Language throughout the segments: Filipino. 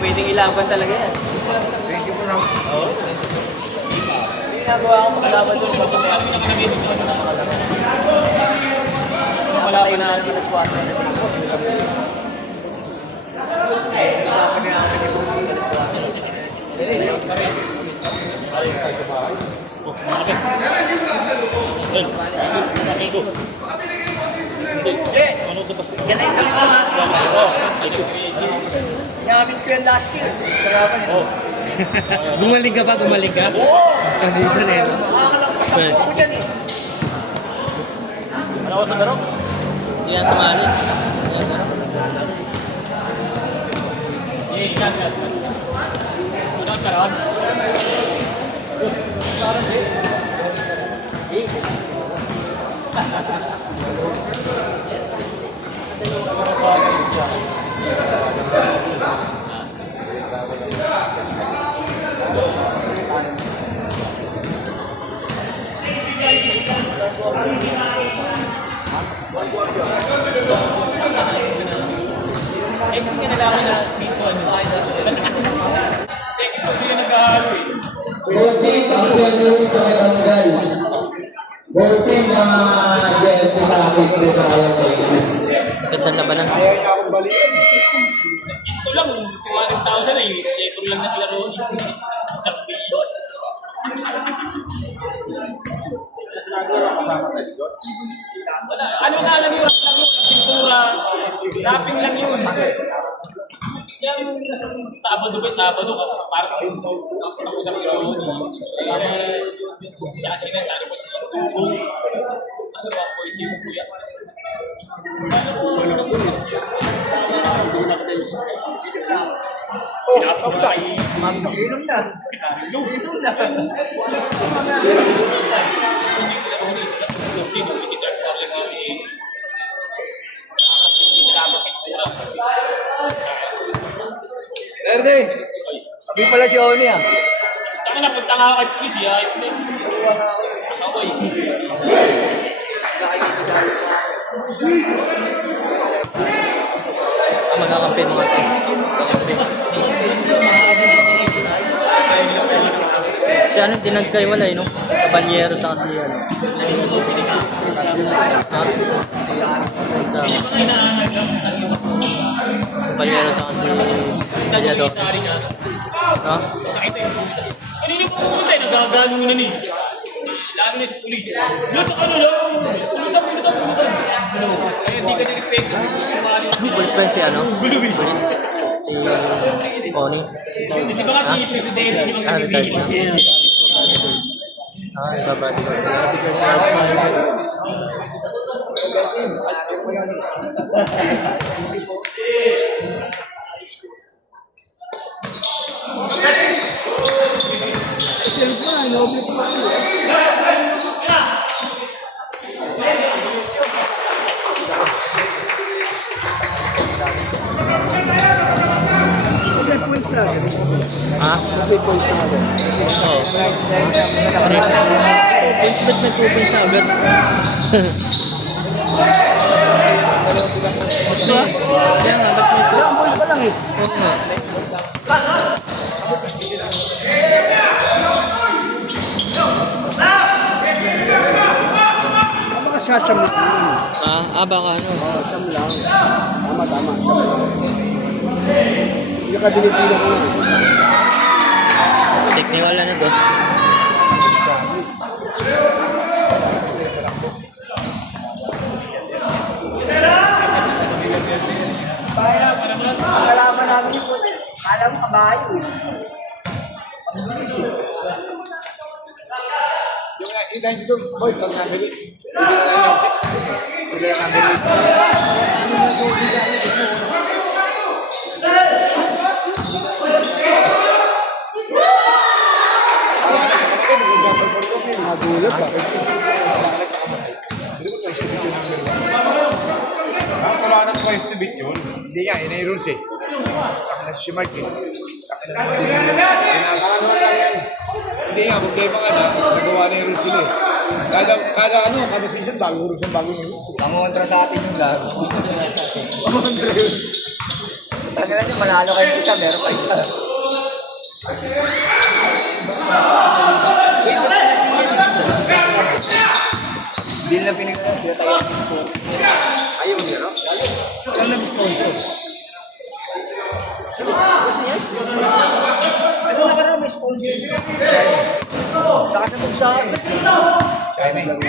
pwedeng ilaban talaga yan. 24 rounds. Oo. Hindi nagawa ko paglaban doon. Napatay na naman na squad na siya. Usapan niya namin yung mga squad. Yan ay galing mo ha. Gamit ko yan last year. Kalaban yun. Gumaling ka ba? Gumaling ka? Oo! Sa season eh. Nakakalampas ako dyan eh. Ano ako sa garo? Hindi yan sumali. Yan. Unang karoon. Exing na lang na dito ano. Second po sila nag-ahalo eh. Gold team, ang siyempre ito ay tanggal. Gold team na jersey bakit rin tayo kayo. Ganda na ba lang? Ito lang, 200,000 na yun. April lang naglaro. Isang bilyon. Wala. Ano nga lang yun? Pintura. Wrapping lang yun. Yung Sabado ba? Sabado ka. Parang ako sa mga kasi na tayo pa siya. Ano ba? Pwede mo kuya. Pinapabay. Mag-inom na. Inom na. Erde, sabi pala si Oni ah. Taka na, punta nga kay Chris, ayop na. Okay. Magkakampi mga ito. Si ano, dinagkay wala eh, no? Kabanyero sa kasi ano. Kabanyero sa kasi Galyado. Ha? Kanina po pumunta, nagagano na ni. Lalo na sa pulis. Luto ka na lang. Luto. Kaya hindi ka nilipekto. Police ba si ano? Police? Si Oni? Di ba kasi presidente yung Ah, nagpipili? retired. Ah, ibabad. Ha? Points na agad. Oo. Points bet may 2 points na agad. Diba? Kaya nga, ba't may Ang ball pa lang eh. Oo nga. Baka sasam na. Baka ano. Sasam lang. Tama. Hindi ka dinipila ko lang. Technical na to. Kalaman namin yung puti. Kala mo kabayo eh. Yung dahil dito, boy, pag nabili. Sila lang nabili. Nagulat ba? Wala nang twice to beat yun. Hindi nga, yun ay rules eh. Takot si Mark eh. Hindi nga, problema nga na, nagawa na yung rules sila eh. Kada season, bago rules ang bago yung rules. Pamontra sa atin yung lahat. Sabi nyo, manalo kayo isa, meron pa isa. Hindi na pinag-alala, hindi tayo nag-sponsor. Ayaw niya, no? Ayaw nag-sponsor. Ano na karoon, may sponsor. Saka sa magsakan. Saka naglaro.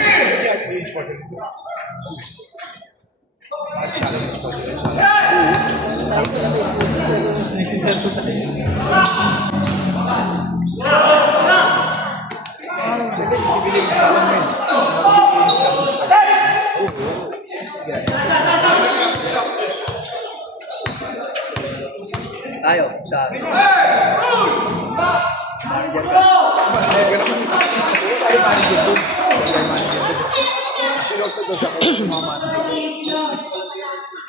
Tayo, sa akin.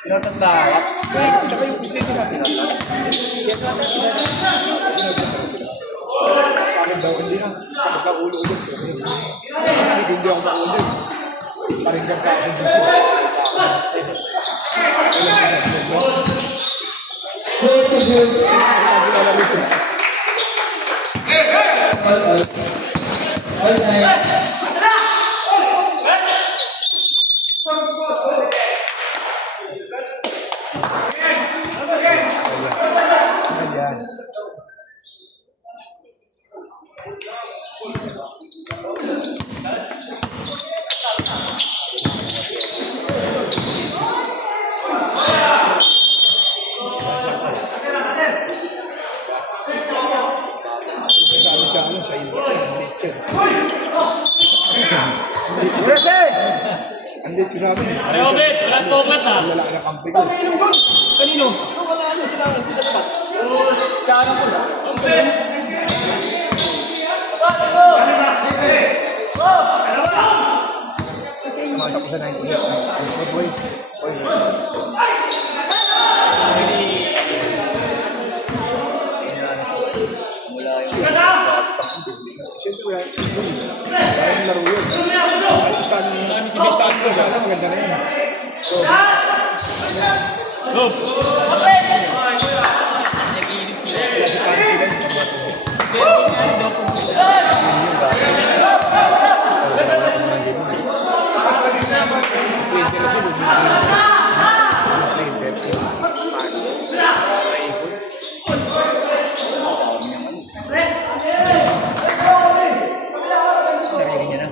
Sinotag ba? Tsaka yung gusto nila tinatag. Sa akin daw, hindi na. Sa magkaulo ulit. Hindi ako maulo. Paringgan ka sa GC. All time. Sa ano, sa iyo. Yes, eh! Andit ko sa amin. Pareho, Bet. Walang pokat na. Wala ka kampi ko. Kanino? Mata ko sa 98. Boy. Siyempre, parang laro yun. Ay, stand ko sana, maganda na yun. So, Go. si Pansy lang. Sarili niya na.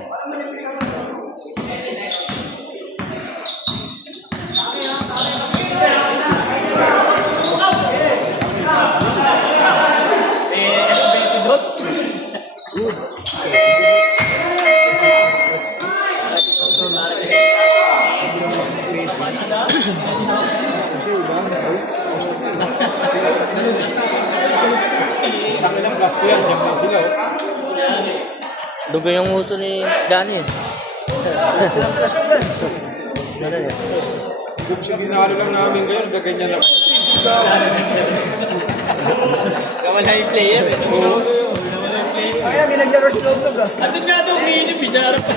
Kasi iba, Tangin ng gas ko yan, siyang lang sila. Dugo yung uso ni Gani. Plastic lang, plastic yan. Ano yan? Kung sa ginalo lang namin ngayon, gaganyan lang. Kaman na yung player eh. Ay, hindi naglaro si Log-Log ah. Andun nga daw, umiinip. Bijarap ka.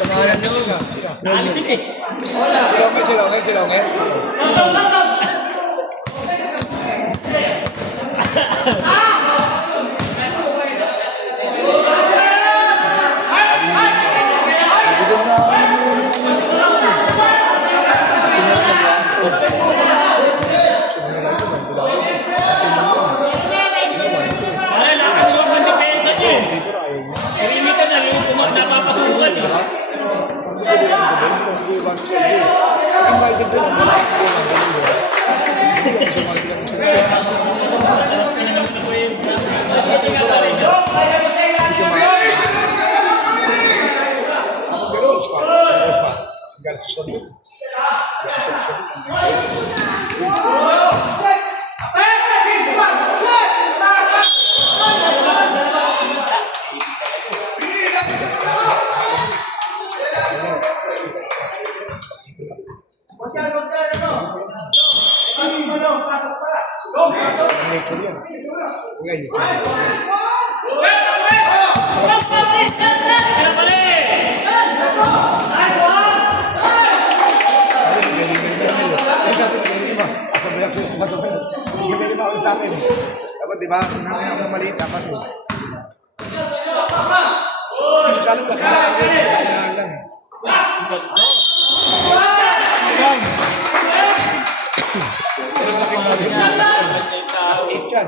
Kamahalan naman ah. Naalisin eh. Silongin. Ay, nakakaliwag ng depensa niya eh. Karimitan lang yung napapasukan eh. Masuk di ba? Namin ako na maliit lang kasi. Salo ka. Kailangan lang. As 8 yan.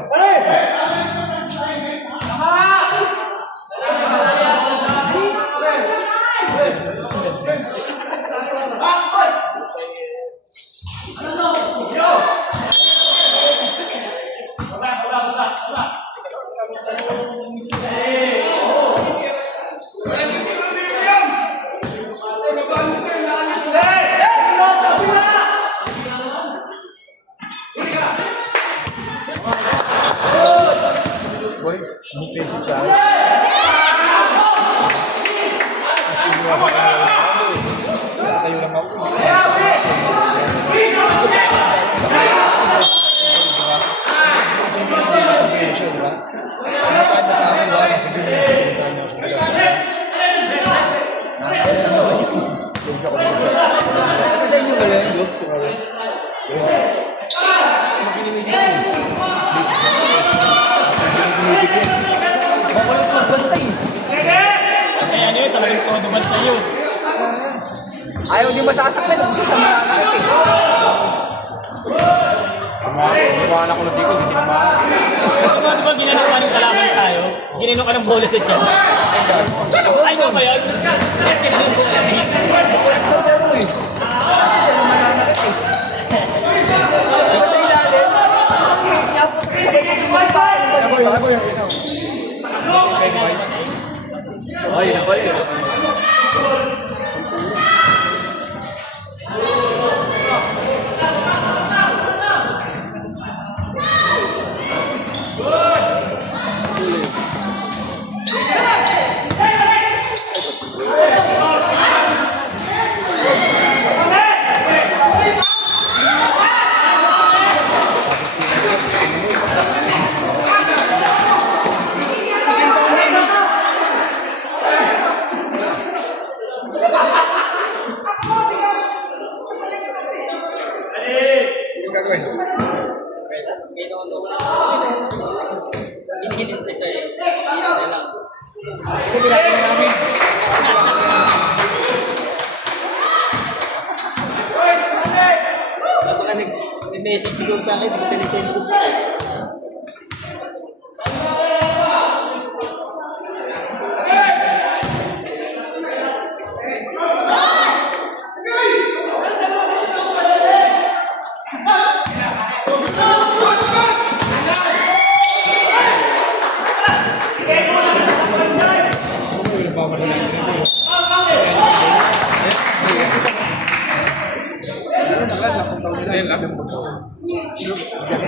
Boy, defensive siya. Tayo lang ako. Ano sa inyo wala yung group? Makulit magbantay. Kaya ano yun, talagang todo man sa'yo. Ayaw di masasaktan, gusto sa mga anak eh. Iwanan ko na siguro, hindi na maaari. Di ba ginanong ka ng kalaban tayo? Ginanong ka ng bola sa tiyan. Ay, ko ba yun? Ginanong ko na lang. Pero eh, gusto siya naman anak eh. Diba sa ilalim? Napunta sabay ko kumagpaan. Ay, naku eh. Yung gagawin. Inhilin si Sir. Ito ginagawa namin. Baka nag-message siguro sa akin, hindi ko tinisend ko.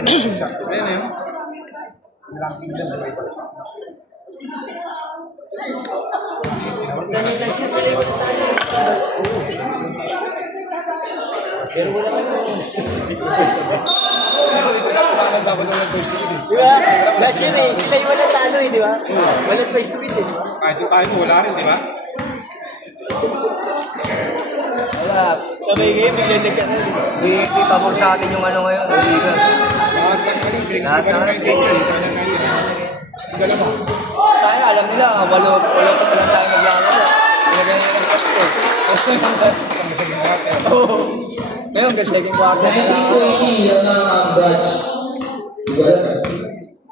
Ayun lang. Ayun yun. Lang tingnan na iba. Ganun lang siya, sila yung tayo. Pero wala ka na. Dapat wala twice to win. Di ba? Last year eh, sila yung wala talo eh, di ba? Wala twice to win eh, di ba? Kahit yung tayo mo, wala rin, di ba? Wala. Sabay ngayon, biglang nagkaroon. Hindi pabor sa atin yung ano ngayon. Liga. Lahat ng ano, pinag-isipan ng 98. Dalawa. Tayo, alam nila, walo pa lang tayo maglalaro. Nilagay nila ng posto. Isang masaging lahat. Ngayon, the second quarter. 1920 yan ang batch.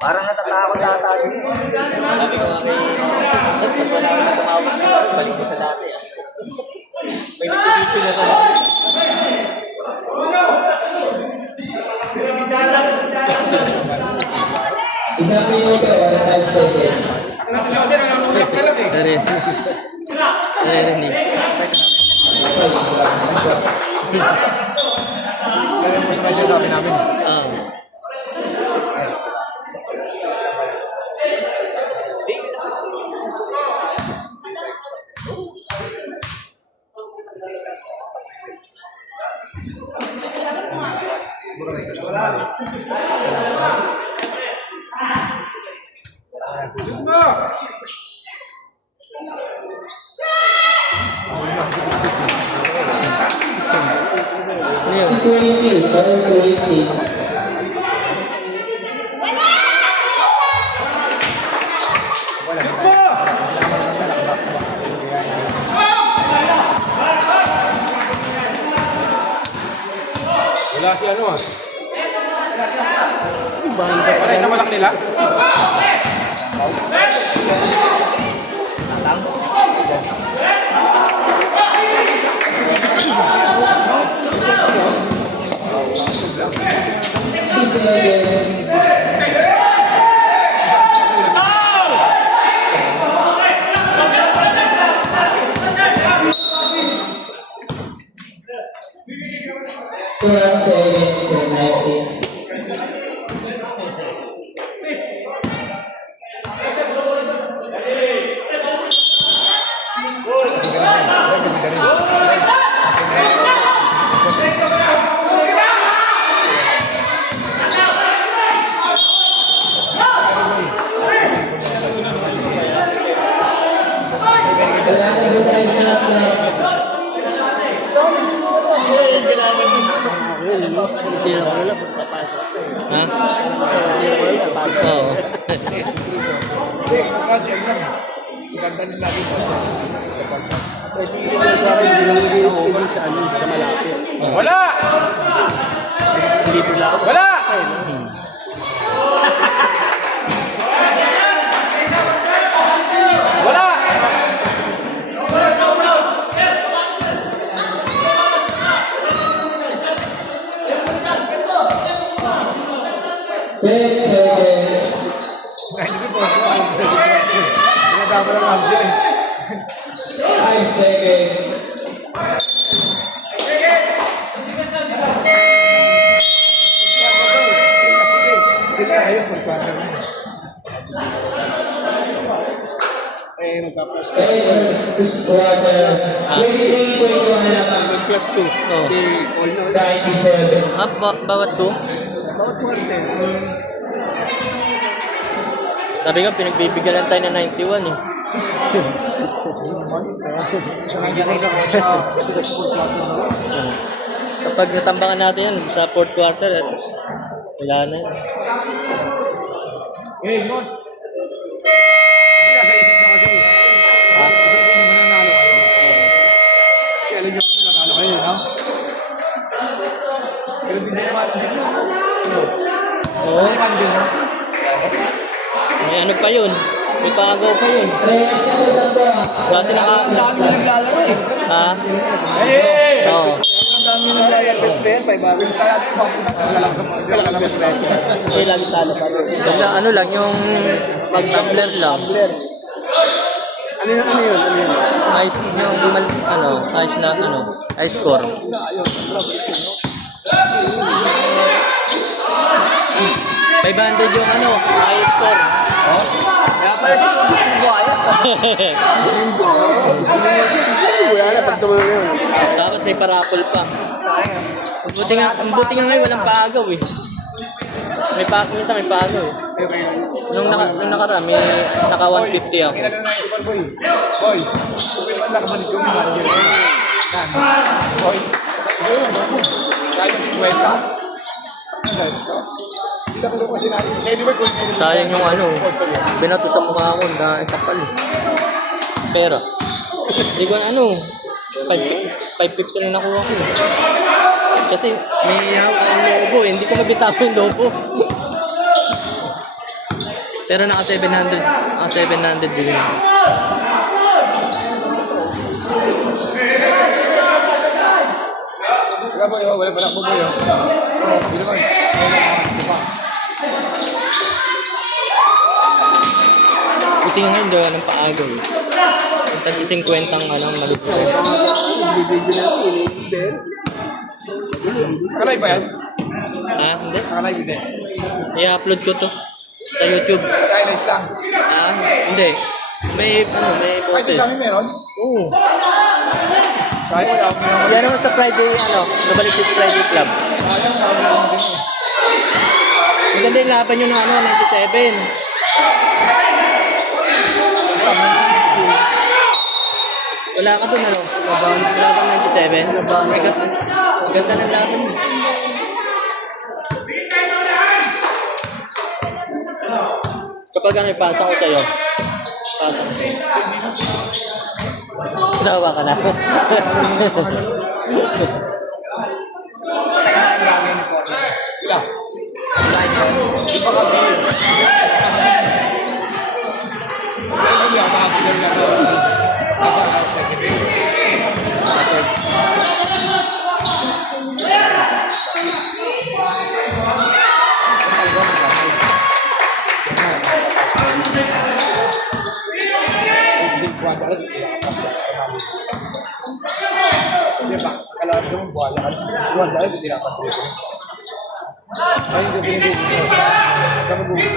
Parang natatakot ata siya. Sabi ko nga kay pag wala akong natumawag na balik ko sa dati ah. May nagtibisi na ko. Isang minuto or 5 seconds. Naririnig. Alam mo sa medyo sabi namin. Wala si ano ah. Wala isang malaki nila. Wala na ba tayo sa club? Hindi na wala papasok. Ha? Hindi na wala papasok. Oo. Hindi, kasi yun lang. Siganda nila dito sa pagka. Kasi yun sa akin, binanggit ako sa ano, sa malapit. Wala! Hindi pala ako. Wala! Wala! Ten seconds. Hindi po. Pinagama lang namin sila eh. 5 seconds. Sila ayaw mag-quarter na. Eh, magka-plus. First quarter. 23-21 naman. Plus 2. Oo. 97. Ah, bawat to? Bawat quarter. Sabi nga, pinagbibigyan lang tayo ng 91 eh. Sa nakikita ko sa fourth quarter na. Kapag natambangan natin yan sa fourth quarter, at wala na yun. Eh, yun. Kasi nasa isip nyo kasi. Isipin nyo mananalo kayo. Kasi alam nyo kasi nanalo kayo, no? Pero hindi naman din na, no? Oo. Hindi naman din, no? May ano pa yun? May pagaw pa yun. Reyes na po sa to. Dati Ang dami na naglalaro eh. Ha? Hey! Oo. Ang dami na naglalaro. Best player, 5 hours. Sa atin, wala lang best player. Hindi lagi talo pa rin. Basta ano lang, yung mag-tumbler lang. Ano yun? Ano yun? Ice, yung ice na, ice score. $500 yung high score. Kaya pala si Bubuaya. Wala na, pag tumulong yun. Tapos may parapol pa. Ang buti nga ngayon walang paagaw eh. Minsan may paagaw eh. Nung nakaraan, may naka 150 ako. Kailan na yung boy? Boy, kung man nakabalik yung manager. Yan. Boy, kaya yung 50. Hindi ko kasi natin. Pwede ba kung Sayang yung binato sa mukha ko na kapal eh. Pero, hindi ko 550 na nakuha ko eh. Kasi may hawak ang lobo eh. Hindi ko mabitaw yung lobo. Pero naka 700 din. wala boy, wala pala po boy. Hindi naman. Buti nga ngayon daw ng paagaw eh. Yung tagsi 50 ang malito. Bibigyan natin yung bells. Nakalay ba yan? Ha? Hindi? Nakalay hindi. I-upload ko to sa YouTube. Silence lang. Ah, hindi. May Kahit process. sa amin meron. Oo. Sayang wala akong ginawa. Yan naman sa Friday, Nabalik is Friday Club. Sayang wala akong ginawa din eh. Maganda yung laban nyo ng 97. Wala ka dun, Laban 97. Ganda ng laban mo. Kapag may pasa ko sa'yo, pasa ko. Sawa ka na. Ang dami lahat naman, buhala ka. Buwan dahil, hindi naman. Ay, hindi pinili. Kami buwan.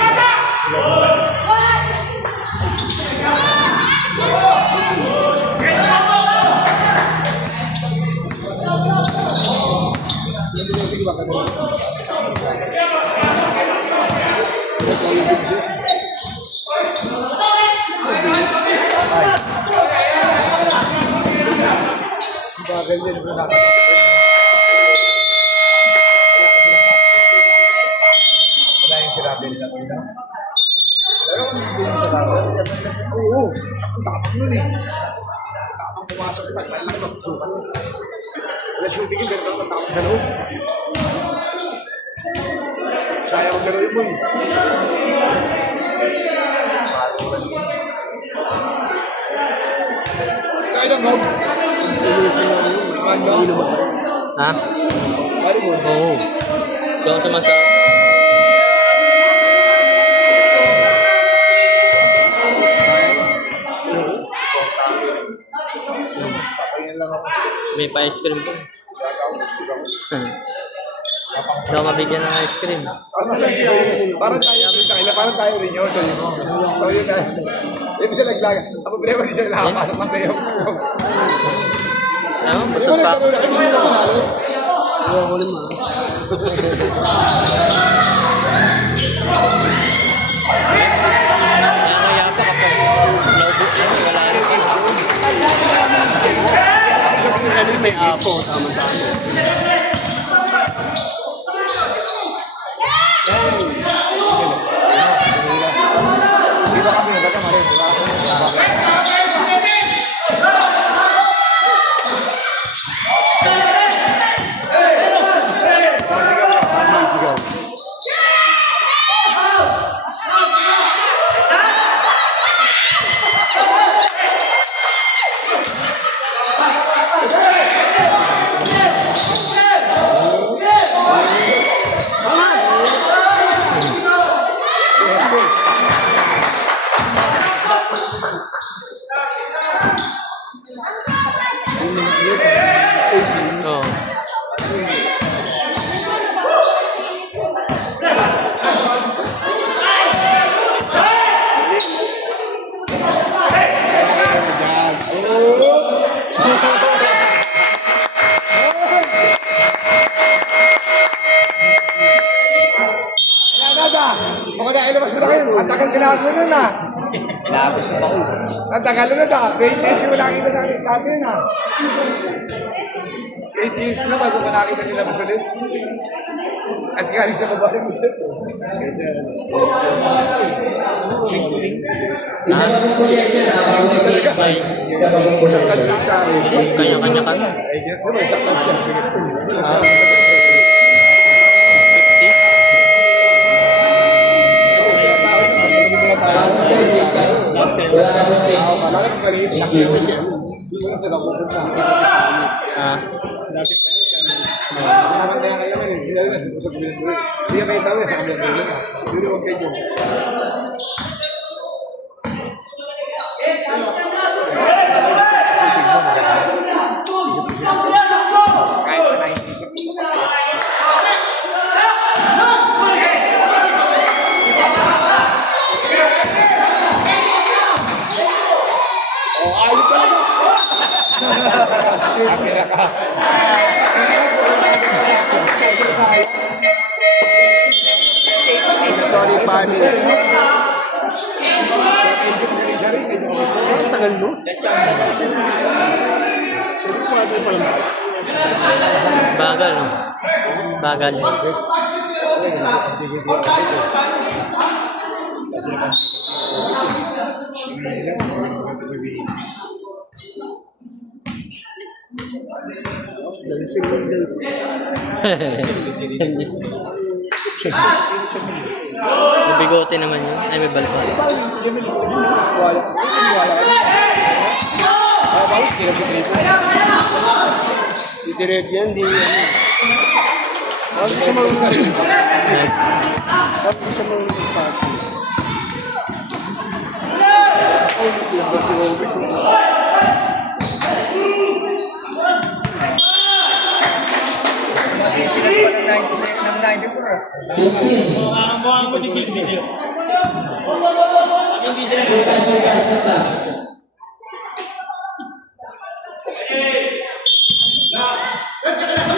Bagal din ko na. Wala yung sinabi nila ko na. Pero hindi yung sinabi. Oo, ang tapang nun eh. Tapang pumasok na. Wala lang magsukan. Wala shooting yung ganito. Ang tapang gano'n. Sayang ang gano'n mo. Kaya lang, Bob. Ha? Oo. Doon sa masa. May pa-ice cream po. Daw mabigyan ng ice cream. Parang tayo rin sa kanila, parang tayo rin yun. So yun na. Ibig siya naglaga. Ang problema di siya nakapasok ng tayo. Ano? Di Busog ba pa. nagkaroon na kami siya napanalo? Nakakaya pa kapag naubos yan. Wala rin. May apo. Tama-tama. Di ba kami nagkatama rin? Di ba? Sigaw. Oo. Baka na ilabas mo na kayo. Ang tagal ginagawa nun ah. Ilabas na ako. Ang tagal na na. 20 years ko nakita na rin natin ah. 8 years na bago ko nakita nila mas ulit. At galing sa babae mo. Kasi Isa pa pong proyekto na bago mag-invite. Isa pa pong proyekto. sa akin. Kanya-kanya kami. Ay, diba, saktan siya. 650. Pasok po yung wala na pong take. Wala ka ng maliit. Nakita siya. Siguro sa kapupos na. Ah. Dati pa yan. Naman na yan kayo naman eh. Hindi na rin. Sa kabilang buhay. Hindi ka kayo tao sa kabilang buhay. Hindi huwag kayo dyan. Kahit sa 90. Oh, ayos ka naman. Kamera ka. 25 minutes. Medyo magaling siya rin. Medyo gusto. Ang tagal mo? Bagal, no? Bagal. May bigote naman yun. Ay, may balita. Didiret yan, di yan. Bakit siya marunong sarili? Bakit siya marunong passion? Ako, hindi ba si Robert? Silat pa ng 97, ng 94 ah. 15. Mukha mo si Cindy yun. Hindi sila. Sutas.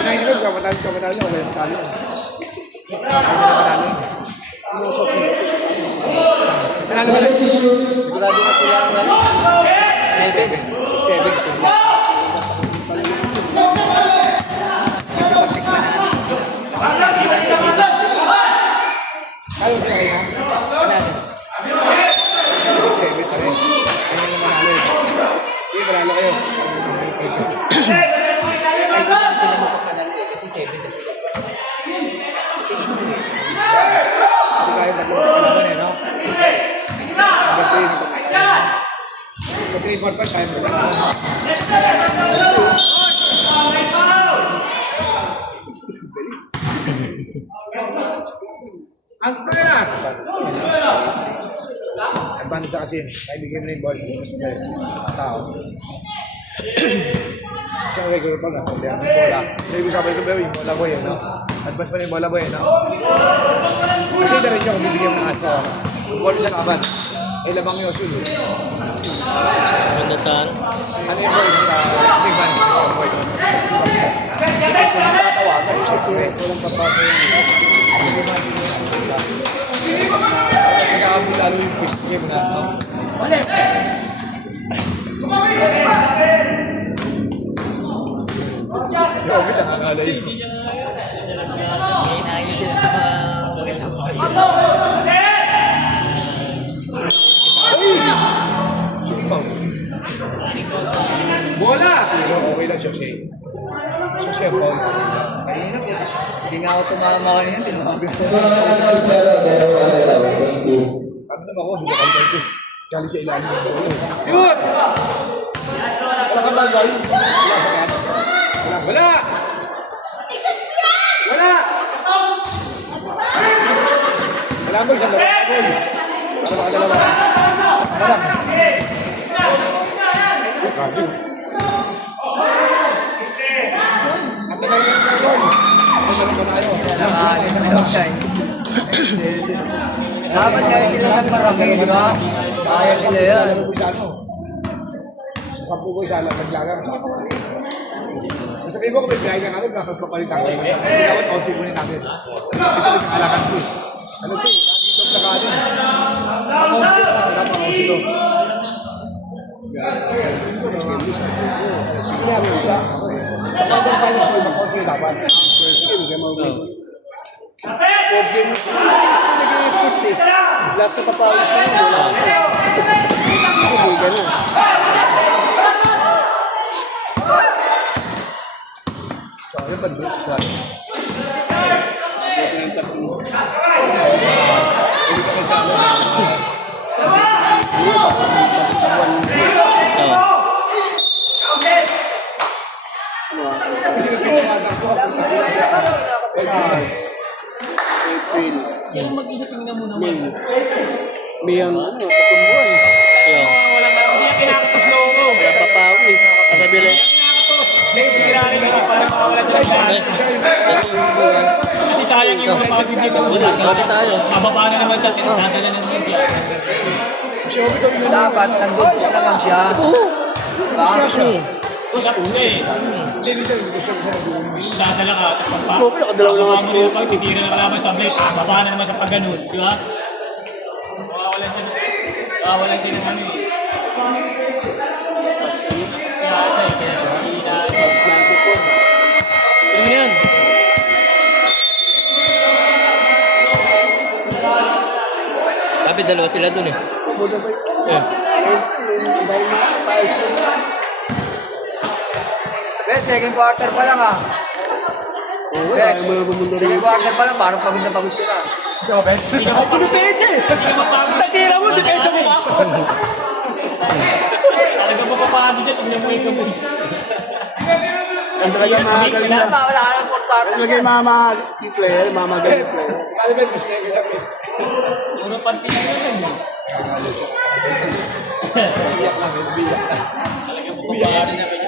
Hindi ka matalo niya, okay, matalo. Hindi na matalo. Sinusok niya. Sanalo ka na. 72. Sigurado na sila ang ano. 7. Ayaw sila kayo, ha? Ano? 7 pa rin. Ayaw na manalo eh. Sige, manalo kayo. Sila makapanalo kasi 7 na sila. Hindi tayo tatlo eh, no? Sa 3-4-5 tayo magkakaroon. Ang kaya! Advance sa kasi, kaibigan mo yung ball, basta sa'yo, tao. Siya ang regular pa nga, sabi ang bola. Hindi ko sabi ito ba yung bola boy, no? Advance pa na yung bola boy, no? Kasi na rin yung bibigyan mo ng ato. Yung ball sa laban, ay labang yung asul. Ganda saan? Ano yung ball sa big man? Yung boy doon. Hindi ko nang tatawagan. Siyempre, walang papasa yung nag-aabot lalo yung quick game na. Yung omit ang angalay. Hinahin siya sa mga magandang mga Bola! Pero okay lang siya siya. Siya siya, Paul. Hindi nga ako tumama kanina, tinumabig ko. Mga 0-0. Thank you. Ano naman ako, hindi ka kanto. Galing sa ilalim ng bola. Yun! Wala ka ba, Zoy? Wala sa kanan. Wala! Wala! Wala mo isang dalawa. Para makadalawa. Wala. Grabe. Ang tagal mo ng gol. Ang tagal mo na ayaw. Nakaanin na lang siya eh. Dapat nga sila ng marami, di ba? Kaya sila yan. Sampu ko isa lang naglagang sa ako. Sasabihin mo kung may biyahe ka nga, magpapalitan ko. Dapat outfit mo rin namin. Ito rin kakalakan ko eh. Ano siya eh, lagi itong nakanin. Pang-outfit na, wala pang-outfit. Sige na, may isa. Sa kanya tayo ko, mag-outfit dapat. Sige, magiging mag-outfit. Last na papawis na yun. Wala ko. Kasi hindi ganun. So, ano ba doon sa sali? May ang ano, tatlong buwan. Ayun. Walang hindi na kinakatos na ako. Walang papawis. Kasabi lang. Kailangan nila para makawala sila sa kasi sayang yung mga pagod dito. Bakit tayo? Mababa na naman siya, tinadala na naman siya. Dapat, nandun na lang siya. Diba? Tapos eh, Hindi siya yung dadala ka. Okay, nakadalaw lang ang scope. Pag titira na kalaban sa blade, baba na naman sa pag-ganun. Di ba? Makawalan siya. Makawalan siya ng ano eh. Kaya siya eh, kaya Ano yan? Sabi dalawa sila dun eh. Yeah. Well, second quarter pa lang ah. Bet, second quarter pa lang, parang pagod na pagod sila. hindi na mapagod. Tira mo, depensa mo ba? Talaga mapapagod dyan, tignan mo yung gabon. Ang talaga mahal Wala pa, wala ka ng fourth quarter. Lagay mamagal yung player, mamagal yung player. Kalibet, mas nagilap eh. Puro panty na yun eh. Biyak lang eh, biyak lang. Talagang bumabari na kayo.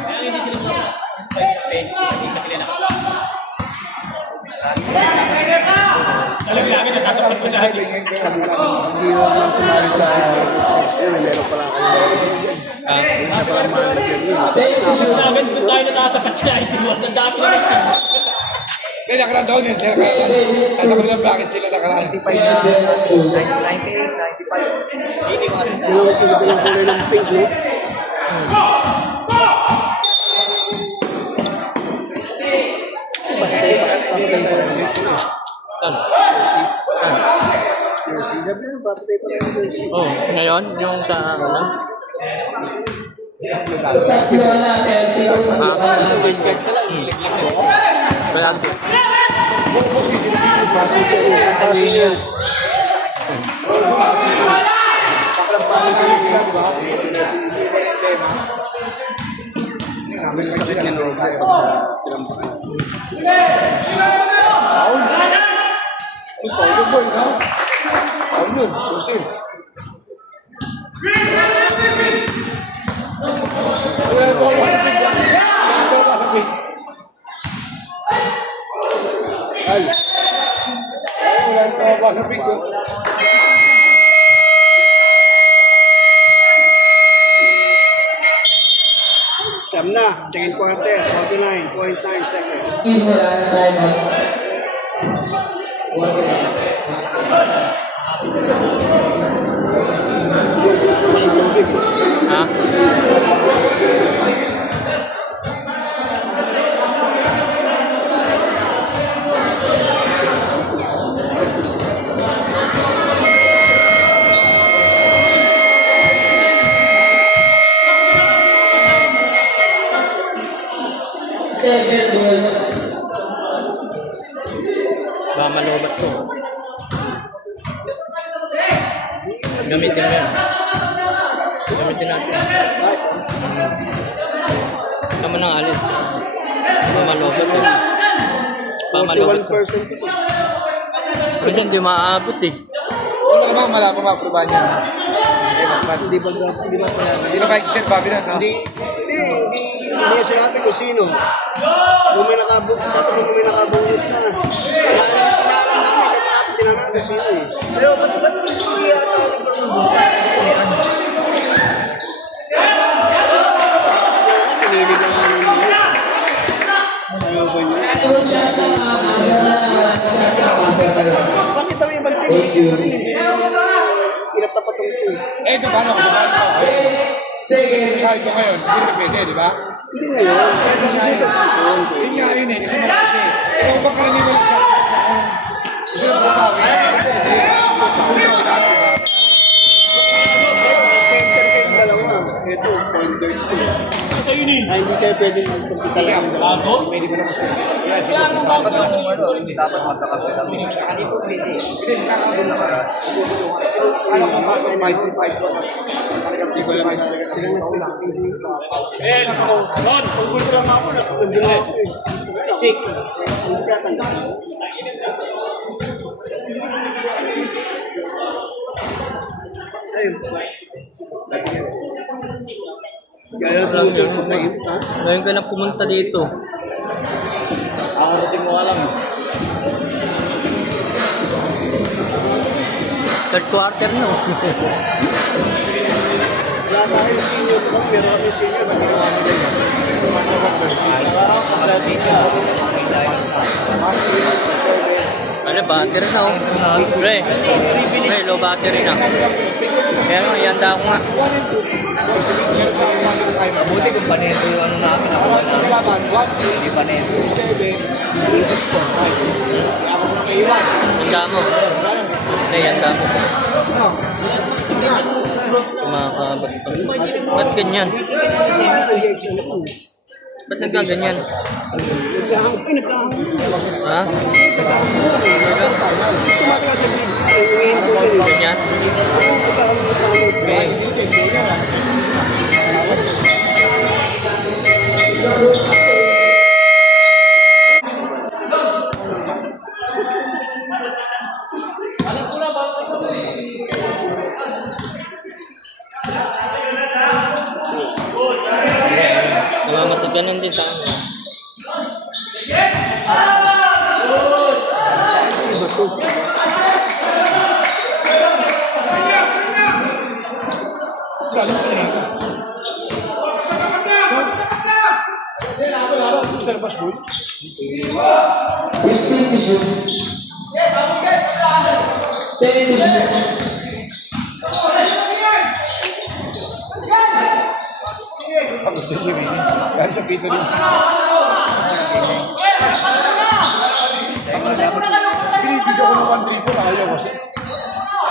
Kaya hindi sila mga hindi pa sila alam namin, natatapat ko sa akin. Hindi naman sumali sa meron pala kayo. Hindi na pala malagyan yun. Alam namin, doon tayo natatapat sa IT mo. Ang dami na nagtang. Kaya nakaraan daw yun. Asa ko lang bakit sila nakaraan. 95 na. 98, 95. Hindi ko kasi Yung kulay ng pink, no? Saan? Jersey. Gabi yun, patay pa rin yung jersey. Oh, ngayon, yung sa ano? Tatlo na, 32. Kaya Pasok siya. Namin sakit niya no. Ito, ito boy, ha? Ano yun? Susi. Wala ko ako sa big. Wala ko ako sa big. Ay. Wala ko ako sa big. Siyam na, second quarter, 49.9 seconds. Wala na tayo. ha? Seven balls. Baka malobat to. Gamitin mo yan. Gamitin natin. Tama nang alis. Baka malobat yun. Baka malobat to. 41% ito. Pero dyan, di maaabot eh. Ano naman malapang ma-aprobahan niya? Eh, mas mati. Hindi ba kahit share babi na? Hindi niya sinabi ko sino. Nung may nakabungot na. Inaalam namin, kahit din namin kung sino eh. Pero ba't hindi yata nagkaroon ng buka? Pinilig ang ano niya. Ayaw ba niya? Two shot na mga kasa na shot na kasa na lang. Bakit kami mag-team? Thank you. Hindi namin kinatapat ng team. Eh, ito paano ako sa bahay ko? Second. Kahit ko ngayon, hindi na pwede, di ba? Hindi ngayon. Kaya sa susunod na season. Yun nga yun eh, kasi malaki siya eh. Ikaw ba karaniwan siya? Gusto na pagkakawin siya. Center kayong dalawa. Ito, point guard ko. Sa yun eh. Ay, hindi kayo pwedeng magpagkita lang. Bago? Pwede mo naman siya. Yan, siya. Kaya nung bago Dapat yung ano, dapat magkakape kami. Hindi po pwede. Hindi, kakawin na para. Ano kung bakit 55 ko na? Hindi ko alam Sila nagkulang. Eh, Ron. Pag-gulo lang ako, nandun ako eh. Fake. Hindi ka tanda. Ayun. Kaya sa susunod na yun, ha? Ngayon ka na pumunta dito. Ako rin mo alam. Third quarter no. Wala tayo senior ko, pero kami senior, nagagawa mo na yun. Ano, battery na oh. Pre, low battery na. Kaya nga, ihanda ako nga. Mabuti kung paneto yung ano namin. Hindi paneto. Handa mo. Hindi, handa mo. Kumakabat to. Ba't ganyan? Ba't nagkaganyan? Nagkahang. Ha? Ganyan? Okay. natin sa kanya. Iba to. Saan ko na ito? Sa labas boy? 15 to shoot. 10 to shoot. Pagod na siya rin. Dahil sa pito rin. Binibigyan ko ng 1-3 po, ayaw ko siya.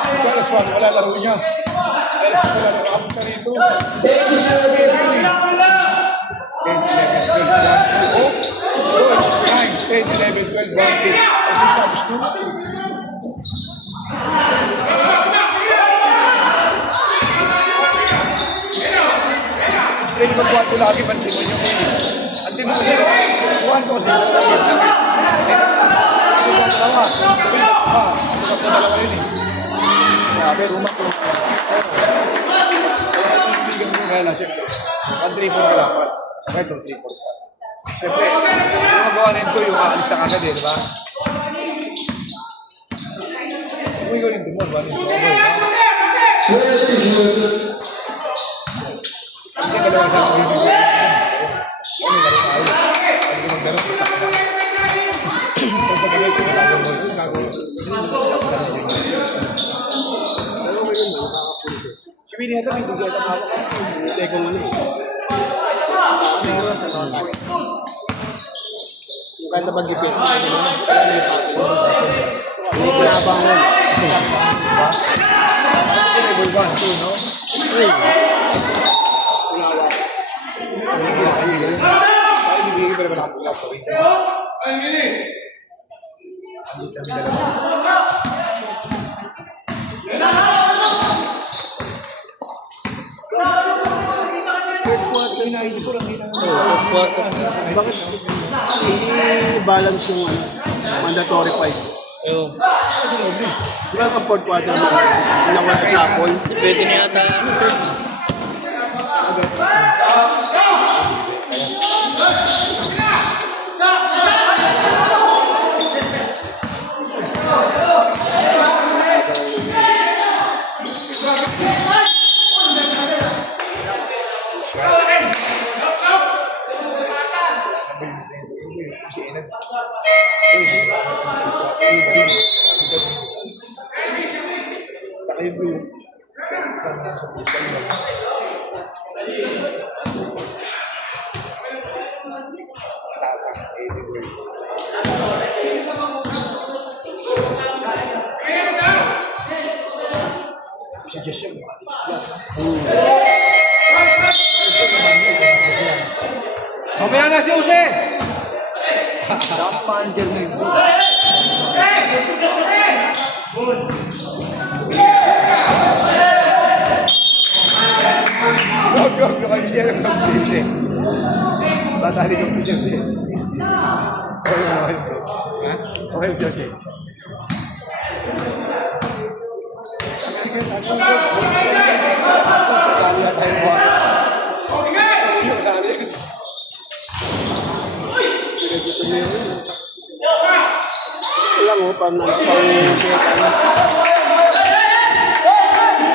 Ito, alas 1, wala laro niya. Alas wala laro, abot ka rito. 10 to shoot. 10, 11, 12, 1, 2. Kasi sabis nyo. Pwede magbuhat ko lagi, pansin mo nyo. Antin mo kasi, buhan ko kasi. Ito ba dalawa? Ito ba dalawa yun eh. Grabe, rumah ko. Bigyan mo kaya lang, siyempre. 1-3-4 ka dapat. Okay, 2-3-4 ka. Siyempre, yung magawa nito yung aalis sa kagad eh, di ba? Kung ikaw yung tumor, ba? 12 to shoot. Hindi ka lang sa bibigyan. Ano ba rin tayo? Hindi ka magdaro, putak na. Kung sa gamay ko, gagawin mo. Gagawin mo. Dalawa mo yun, nakakapunto. Si Winnie ito, may bigay ito hawak. Tekong ano eh. Siguro, yung kahit na pag-ipit, wala na yung paso. Hindi ko nabang mo. Level 1, 2, no? Uy! Ibigay pa naman ako lang sa winter. Andit kami dalawa. Third quarter na, hindi ko lang Bakit hindi balance yung mandatory 5? Ayun. Di ba ka fourth quarter mo? Nawala ka tapon? Pwede na yata. Saka yung blue. Sa pusa yun. Tata, anyway. Si Jess yun. Mamaya na si Jose! Dapat manager na yun. Go, kayo siya ng Jose. Batali ko po Jose. Okay naman. Ha? Okay si Jose. Sige, ano ko? Bonus ka yan. Sakali na tayo mo. Sakali. Wala mo, pang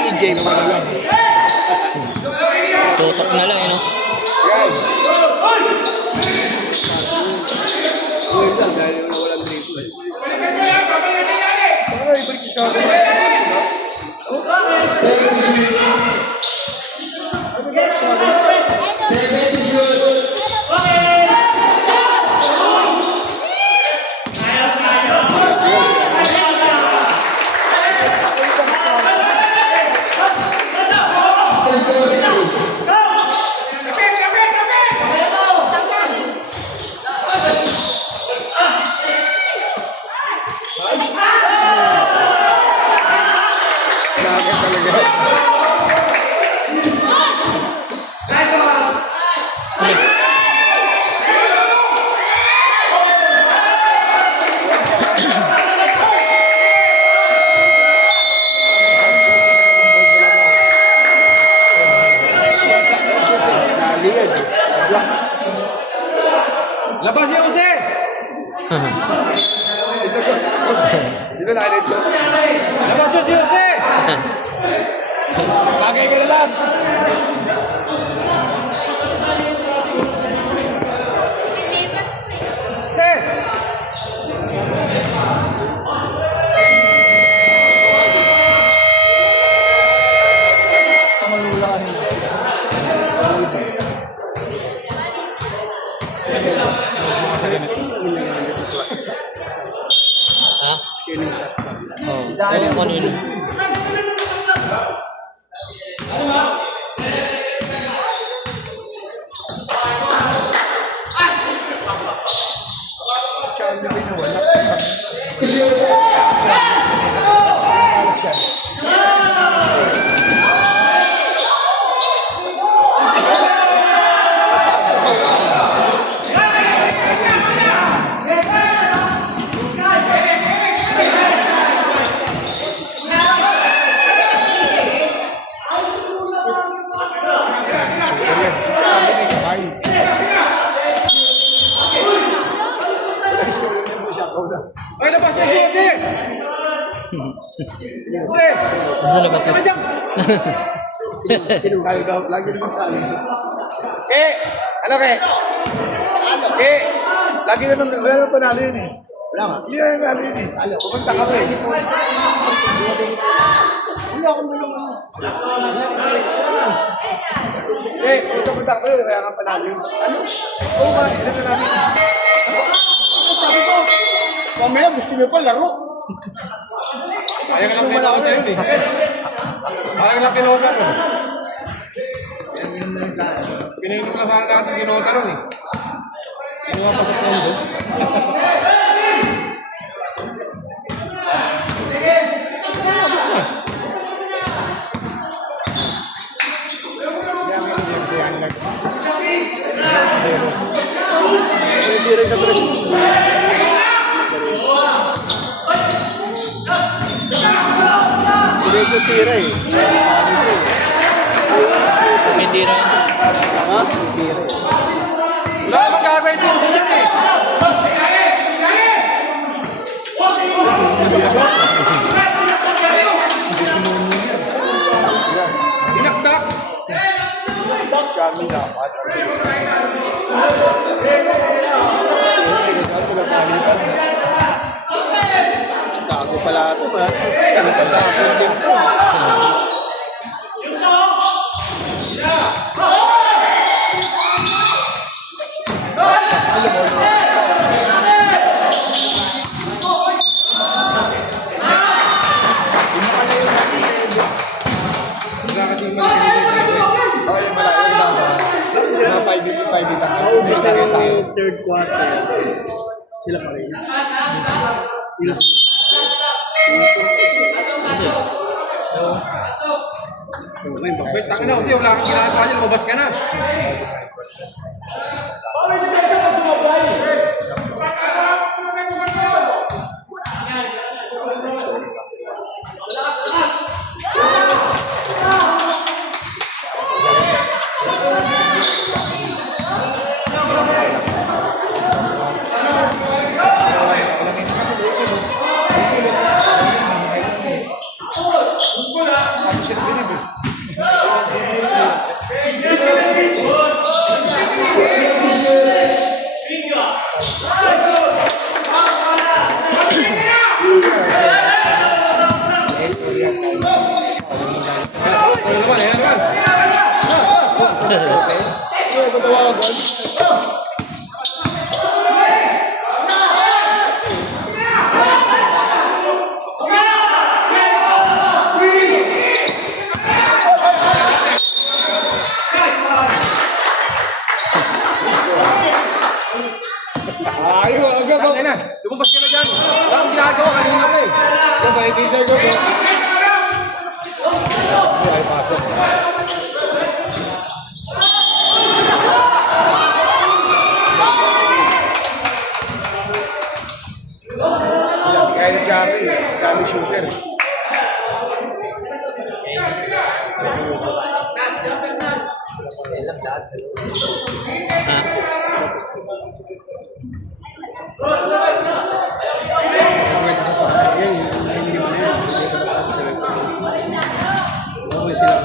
EJ naman lang. Tutok na lang, no? Yan. Ngayon lang, dahil walang dribble. Baka ibalik si Shadow. 10 to shoot. 7 to shoot. Labas si Jose! Dito na, dito. Labas doon si Jose! Bagay ko na lang. Jose! Kamalula ka nila. Ha? Oo. Ano yun? Chance ba yung wala? Ay, labas niya si Jose! Jose! Sa labas. Ano dyan? Tayo daw, lagi naman tayo. Ano ke? Lagi naman, wala naman panalo yun eh. Wala nga. Hindi na panalo yun eh. Pupunta ka ba eh. Wala akong dalawang pupunta ka ba eh, kaya nga panalo yun. Ano? Oo nga, ilan na namin. Sabi ko, mamaya gusto nyo pa laro. Kaya ka lang pinota yun eh. Kaya ka lang pinota yun. Pinainom lang sana natin pinota ron eh. Kinuha pa sa pondo. Hindi rin sa presyo. Hindi ko tira eh. May tira. Ha? Tira eh. Wala naman gagawin si Jose dyan eh. Dinakdak. Charming dapat. Chicago pala ito ba? Naubos na yung third quarter. Sila pa rin. Wait, taka na kasi wala kang ginagawa niya, lumabas ka na. Ayaw, go. Lumabas ka na dyan. Wala akong ginagawa, kanina ko eh. Ito ba, i-teaser ko to. Ay, pasok. Kaya ni Jami, Jami shooter. Ha? Pagkita sa sakay. Hindi mo na yan. Hindi sa mga sa ito. Okay sila.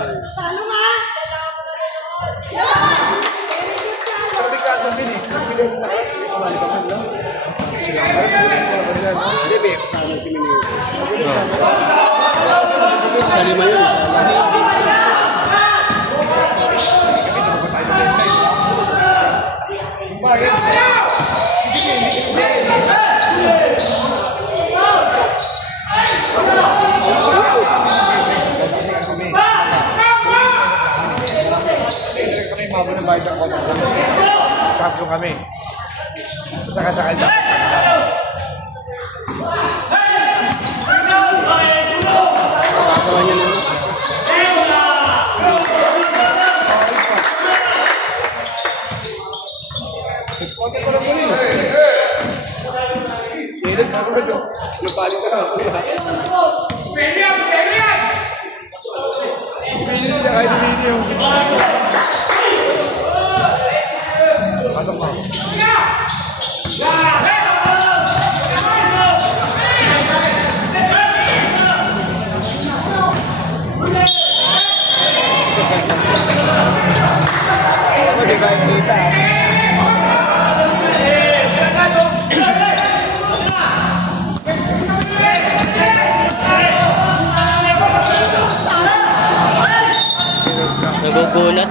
Sa biglaan din eh. Biglaan din ako. Sumali ka man lang. Sila. Hindi, may kasama si Mini. Sa lima yun. Kami mabo ng bayad ng kontak kami. Kapso kami. Saka sa kalda. Kasawa niya naman. Konti ko lang muli. Silip na ko ito. Lupalik ka na. Pinili na kahit pinili yung... Pasok mo. Hindi ba kita? Nagugulat.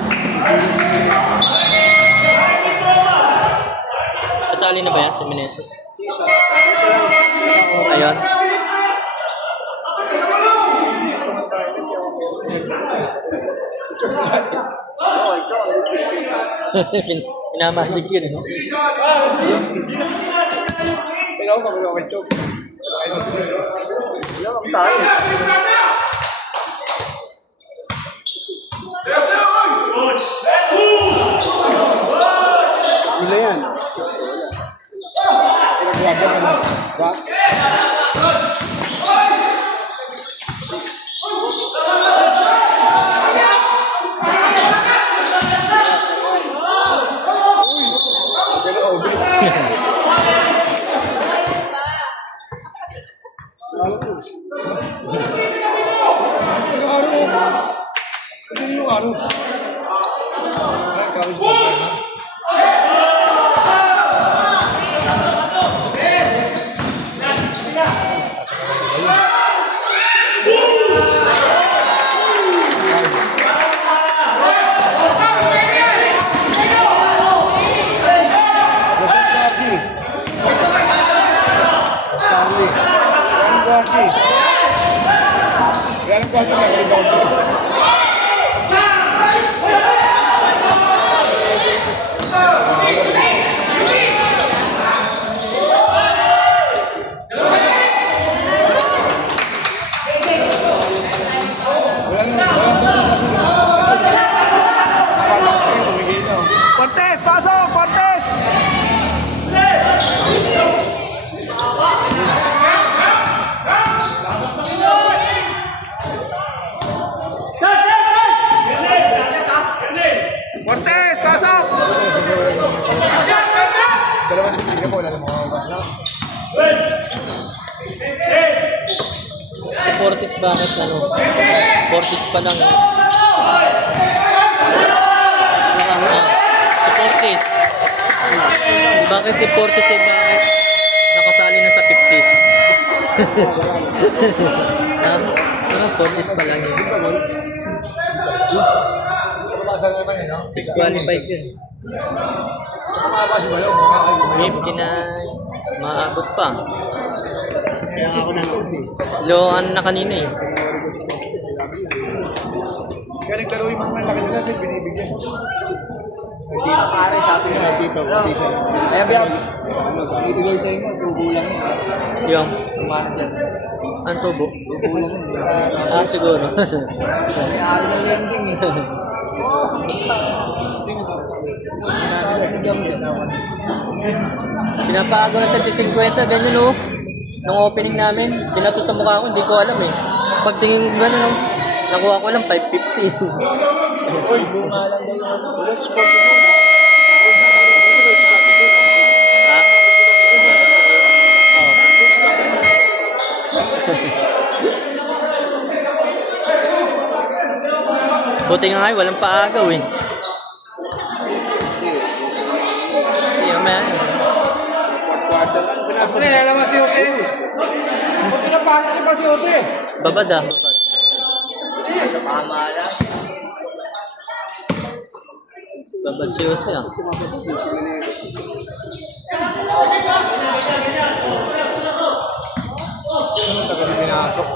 Kasali na ba yan sa Meneses? Ayun. Pinamagic yun, no? Kailangan ko mag-awit chok. Kailangan tayo. Mila yan. Pinagwaba ka na. Ba? Pontes, pasok! Pontes! Pontes, pasok! Dalawa din tingnan mo, wala na mga ubat. Si Fortis bakit ano? Fortis pa lang. Si Fortis. Bakit si Fortis eh bakit nakasali na sa 50s? Ha? Fortis pa lang yun. Masa naman eh, no? Disqualified yun. Tsaka makapa si Balong. 59. Maabot pa. Kaya ako nanood eh. Loan na kanina eh. Kaya naglaro yung mga laki nila, binibigyan. Pare, sabi niya, Dito, hindi siya. Kaya biyab, Sa ano, ibigay sa inyo, tugulang yun. Yung, Kumana dyan. ang tubo. Tugulang yun. Ah, siguro. May ari ng lending eh. Pinapago na 50, ganyan oh. Nung opening namin, binato sa mukha ko, hindi ko alam eh. Pagtingin ko gano'n, oh, nakuha ko lang 550. Uy, bumalan daw yung ulit sponsor doon. Ah, Buti nga ngayon, walang paagaw eh. Hindi, mamaya. Pinas ko na naman si Jose. Pinapasok niya pa si Jose. Babad ah. Babad. Babad si Jose ah. Tagal pinasok.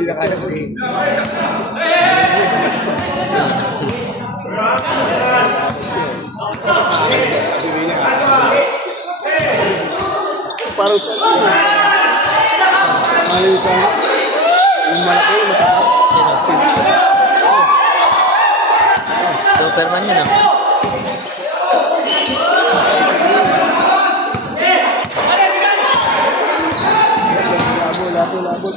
Hindi na kaya maging. Parang sa Parang sa yung malaki, mataas. Superman yun ah. Labot.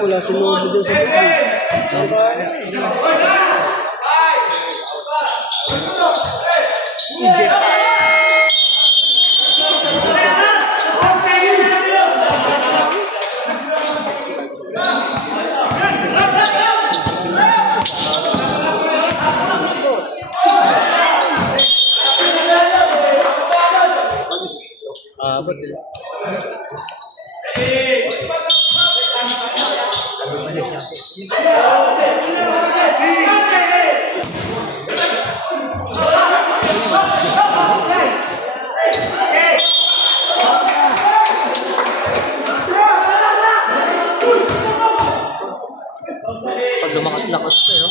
Wala si Lobo dyan sa buhay. Abot eh. Pag lumakas-lakas ko eh.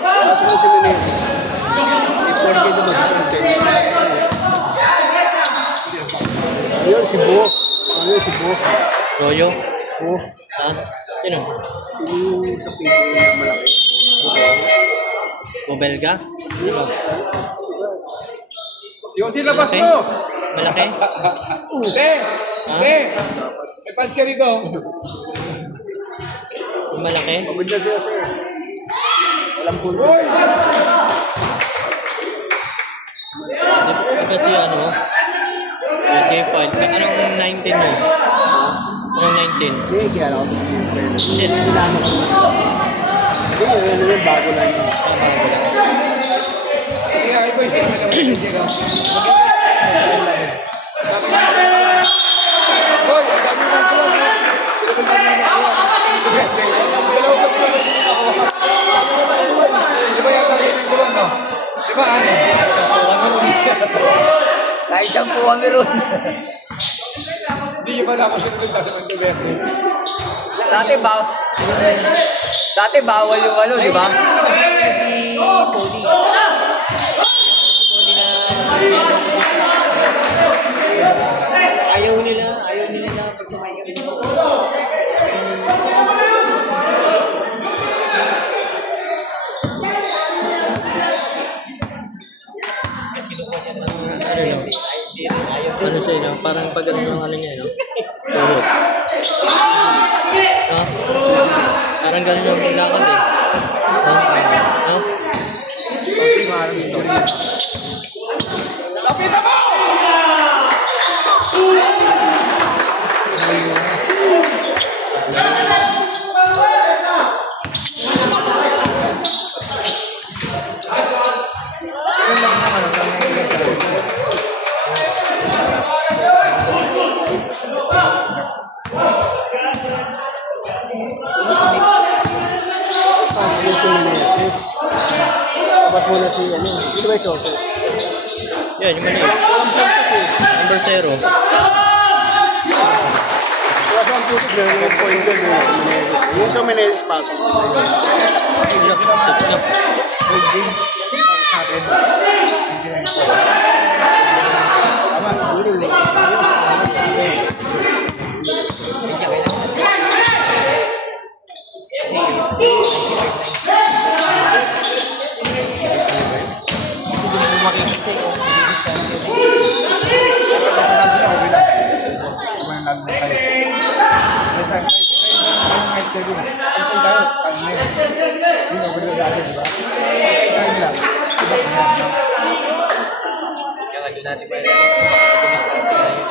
Kaso ko si Menendez. I-forget naman sa contest. Ayun, si Bo. Royo? Bo. Ha? Sino? Yung sa pinto na malaki. Bobelga? Sino? Yung silabas Malaki? mo! Malaki? Jose! May pants ka rito. Yung malaki? Pagod na siya sir. Walang punto. Uy! Kasi ano? J5. Anong 19 mo? Anong 19? Hindi, kaya ako sa pinto. Hindi. Kailangan ko naman. Hindi, ano yun, bago lang yun. Kaya iba yung sila naman si Jero. Hoy, ang dami ng tulong. Sila ba naman nakuha? Dalawa ba tulong hindi nakuha? Di ba yata rin ang tulong, no? Di ba ano? Kahit isang puwan meron. Hindi nyo ba naman sinunod na sa Monteverde? Dati bawal yung ano, di ba? Si Poli. Ayaw nila na pag sumay kami. Ano siya yun? Parang pag ano yung ano niya, no? Tuhod. No? Parang ganun yung lakad eh. No? Lapitan mo! Tapos muna si ano. Sino ba yung Soso? Yan, yung mali. Number 0. Wala sa ang putik na yung point guard yung sa Menezes. Yung sa Menezes pasok. Tama, duro lang. Kaya nga natin pala sa mga dumistansi ngayon.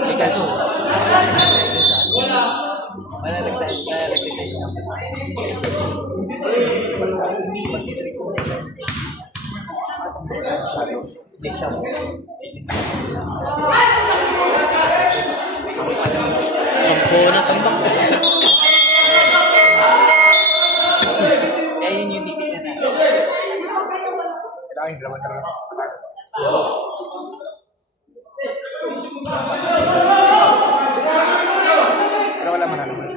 Hindi kaso. Malalagtaan siya. Hindi siya. Sampo na tambak. Eh, yun yung titignan na. Kailangan laman talaga. Pero wala man naman.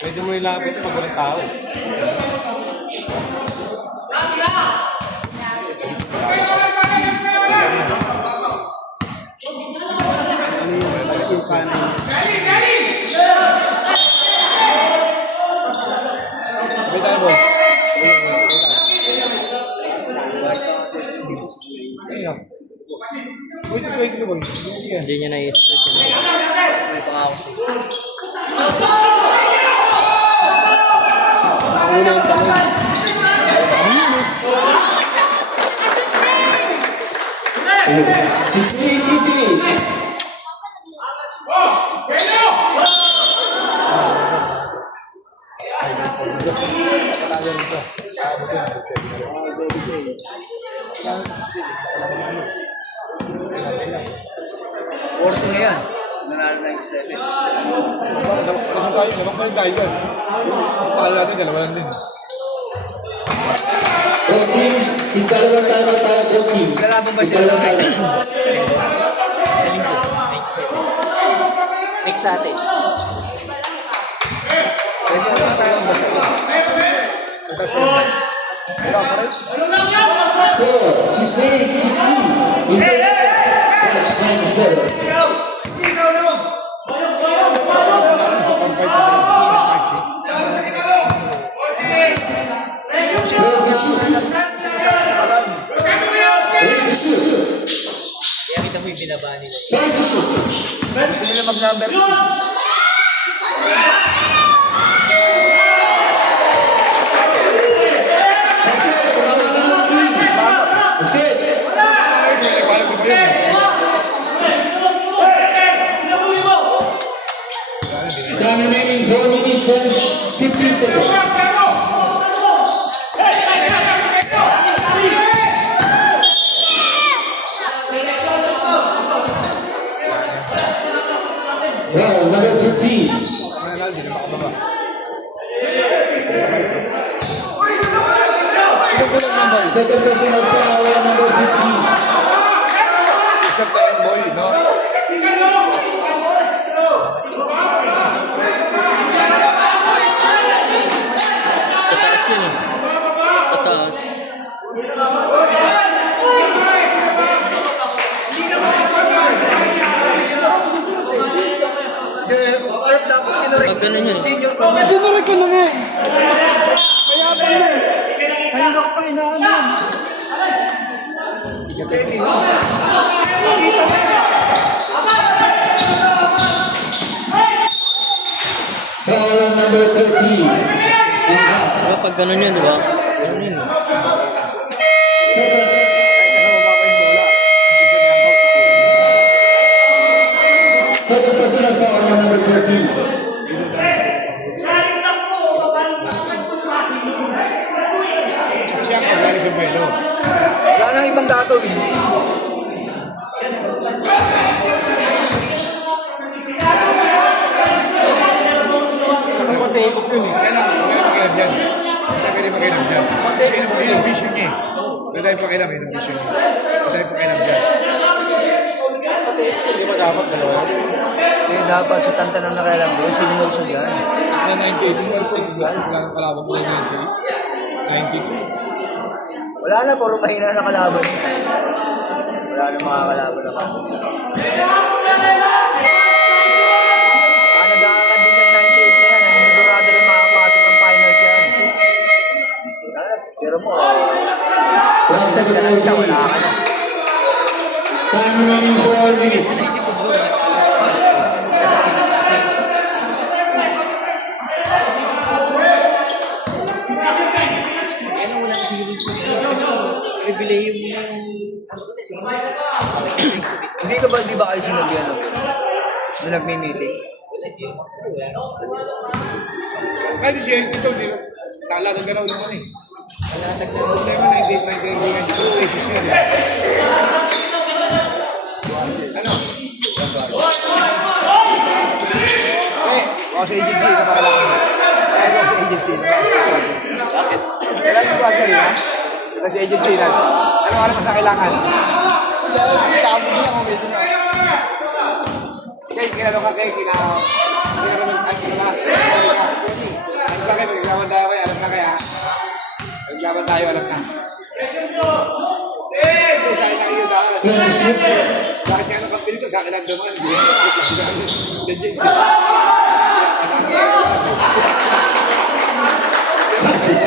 Pwede mo ilapit pag walang tao. Yung kanan. Sabay tayo, boy. Wait, boy. Hindi niya na-i-start yun. May pangako siya. Una yung tanong. Orto na yan. Nanalo 97. Lamang pa rin tayo yan. Pahal natin, dalawa lang din. All teams, ikalawang talo tayo, all teams. Kailangan ba sila Ikalawang ng talo. Next sa atin. Pwede naman tayo ang basta. Wala pa rin. Score, 68-16. In favor, match 97. Clear the shoot. Clear the shoot. Kaya kita mo yung binaba nila. Clear the shoot. Gusto nila mag-number 2. Basket, tumama ka ng team. Basket. The remaining 4 minutes seconds. Well, number 15. Mananal, di na makababa. Second personal foul, number 15. Isang tayong boy, no? Sa taas yun eh. Sa taas. Rep, dapat kinurek. Pag ganun yun eh. Senior ko. Tinuloy ko na nga eh. Kaya pa na eh. Kaya na ko pa inaano. Foul on number 13. And out. Diba pag ganun yun, di ba? Ganun yun eh. Second. Second personal foul on number 13. Siya ang galing sa buwelo. Wala nang ibang gagawin. Ano ba take yun eh? Kaya lang pakialam dyan. Kaya pwede pakialam dyan. Kasi yun ang vision niya eh. Kaya tayo pakialam, yun ang vision niya. Kaya tayo pakialam dyan. Hindi ba dapat dalawa? Eh, dapat sa tanta ng nakialam ko, senior siya dyan. Na 98, hindi ko wala nang kalaban mo na 98. Wala na, puro mahina na kalaban. Wala na makakalaban na kami. Nag-aangad din yung 98 na yan. Nanigurado rin makakapasok ng finals yan. Pero mo, Round to the siya, ball wala ka na. Time remaining 4 minutes. Hindi ba kayo sinabi ano? Nung nagme-meeting? Kahit siya, ito, hindi. Talagang galaw naman eh. Problema 98, 99, puro beses yan eh. Ano? Eh, ako sa agency, napakalakan mo. Kaya ako sa agency, napakalakan mo. Bakit? Kailangan ko agad ha? Sa agency lang. Ano oras pa sa kailangan? Sabi mo lang, umito na. Kaya kinano ka kay kinano. Ano ka? Ano ka kayo? Maglaban tayo kayo, alam na kaya? Maglaban tayo, alam na. Hindi, sa akin lang yun dahil. 26. Bakit kaya nakapili ko? Sa akin lang naman. Hindi. Passes.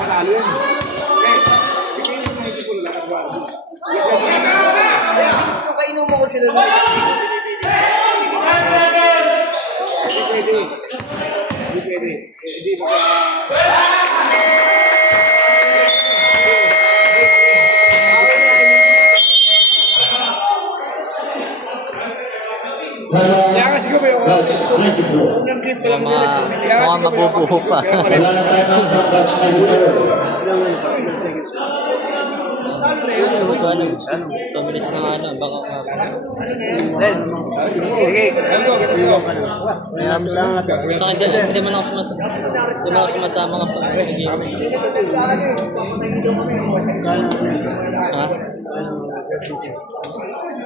Panalo yun. Bigyan mo na ko lang ang gawin. Kung kainom mo ko sila ng Hindi pwede. Hindi pwede. Hindi mo Kaya kasi ko ba yung Batch 94. unang game pa lang Mga, Kaya kasi mga mabubuho pa. Wala na timeout ng batch 94. Ano, 2 minutes na nga ano, baka Len, sige. sa akin kasi hindi man ako sumasama ka pa. Sige. Ha?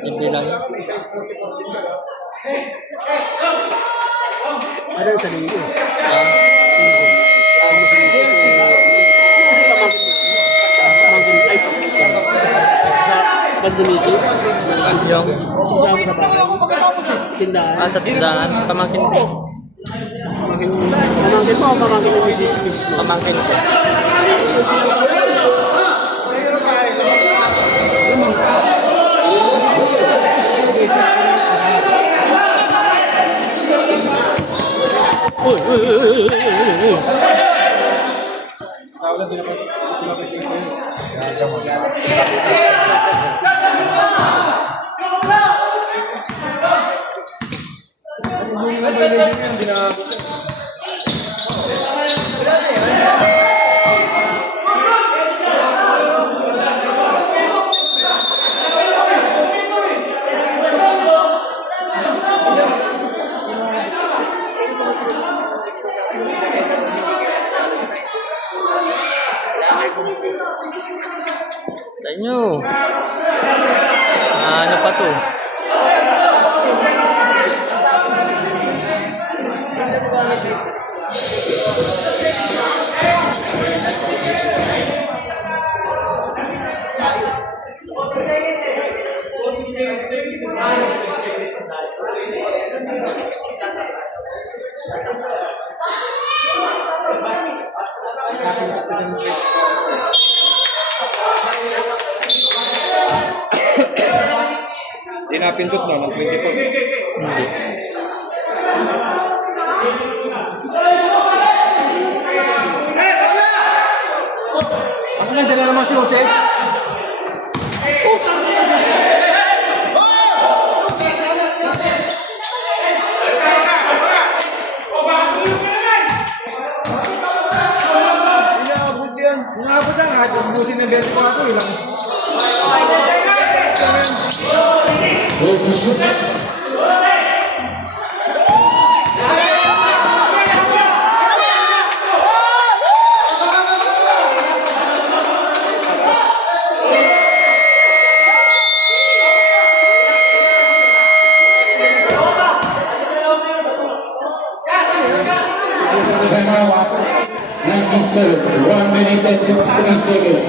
Hindi lang. Ano sa linggo? Ha? Pag-dumisis? Yung? Kasama na ba? Tindahan? Ah, sa tindahan. Pamangkin ko. Pamangkin mo o pamangkin mo misis? Pamangkin ko. Tayo nyo. Ano pa to? Hindi napindot no, ng 24. Hindi. Ako na, dala naman si Jose. Inaabot yan. Inaabot yan. Kahit ubusin ng 24 ilang. Ready to shoot. Timeout. 97. 1 minute and 53 seconds.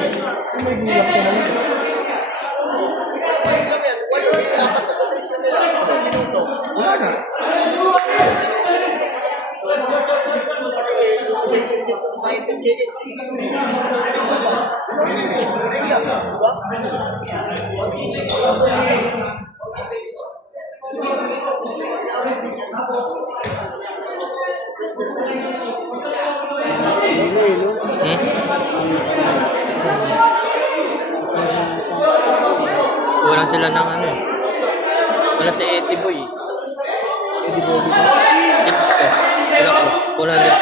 Kulang sila ng ano eh. Wala si Eddie Boy. Eddie Boy. Wala ko. Wala din.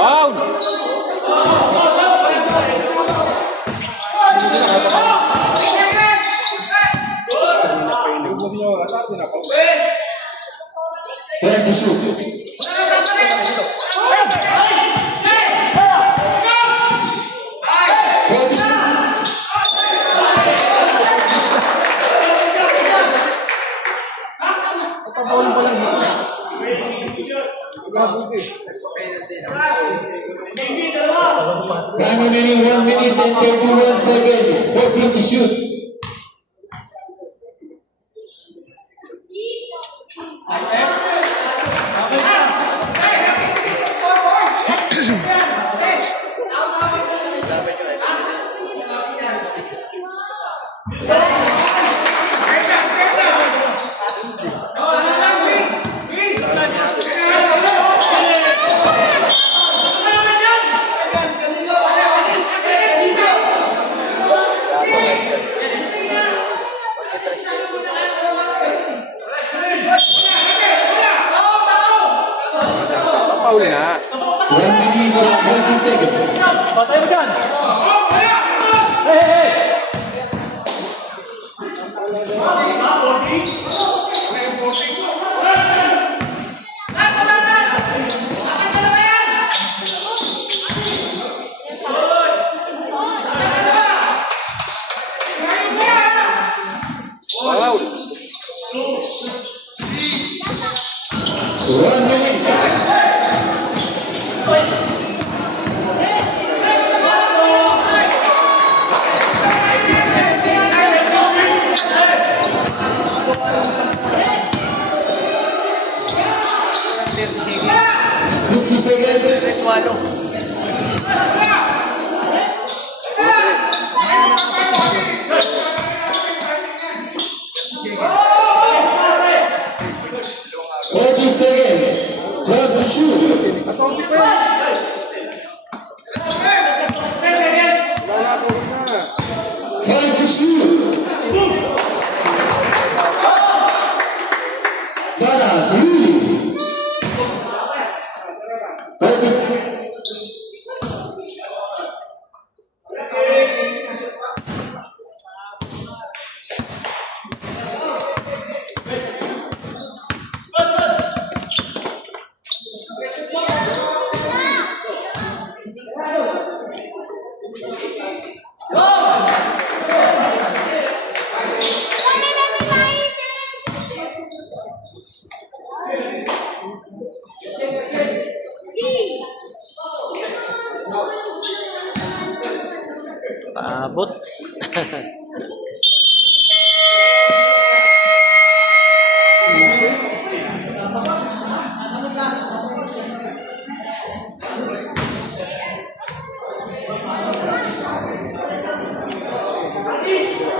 Foul! Ready to shoot. Ready to shoot. Time remaining 1 minute and 31 seconds. 14 to shoot. Pauli na. 1 minute and 20 seconds. Patay mo dyan! Hey, hey, hey! Foul! 1 minute. Seconds. 40 seconds. 12 to shoot. Five to shoot. Dara, 3. 30. Paabot.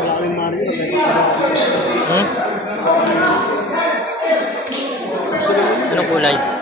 Wala kaming Mario. Hmm? Anong kulay?